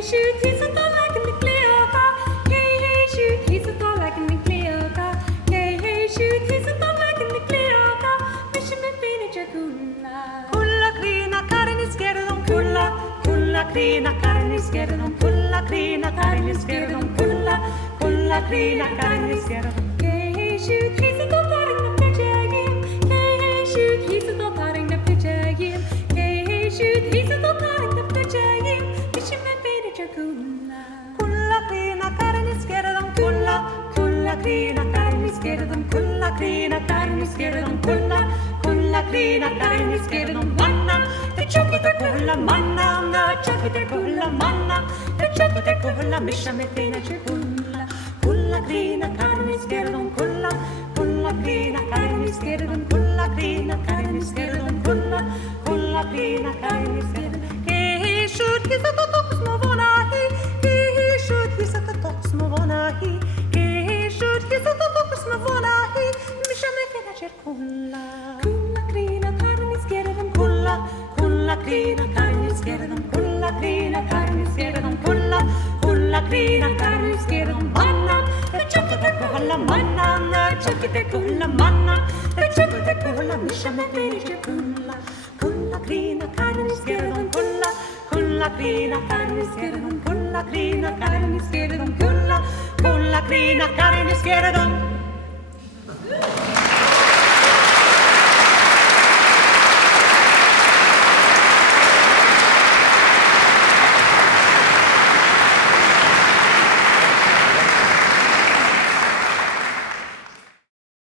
hey shoot, he's a dog like a nucleoka. Hey shoot, he's a dog like a nucleoka. Hey shoot, he's a dog like a nucleoka. Mission me finish kulla. Kulla krina karin iskerdon kulla. Kulla krina karin iskerdon kulla. Krina karin iskerdon kulla. Kulla krina karin iskerdon. Hey shoot, he's a dog like a nucleoka. Hey shoot, he's a dog like a nucleoka. Hey shoot, he's a dog like a nucleoka. Mission me finish kulla. Kulla krina karin iskerdon kulla. Kulla krina karin iskerdon kulla. Krina karin iskerdon kulla. Kulla krina karin iskerdon manna. The chocolate kulla manna. The chocolate kulla manna. The chocolate kulla mission me finish kulla. Kulla krina karin iskerdon kulla. Kulla krina karin iskerdon kulla. Krina karin iskerdon kulla. Kulla krina karin iskerdon. Hey shoot, he's a totox movonahi. Hey shoot, he's a totox movonahi. Hey shoot, he's a totox movonahi. Mission me finish kulla. Kulla krina karin iskerdon kulla. Kulla krina karin iskerdon kulla. Krina karin iskerdon kulla. Kulla krina karin iskerdon manna. The chocolate kulla manna. The chocolate kulla manna. The chocolate kulla mission me finish kulla. Kulla krina karin iskerdon kulla. Kulla krina karin iskerdon kulla. Krina karin iskerdon kulla. Kulla krina karin iskerdon.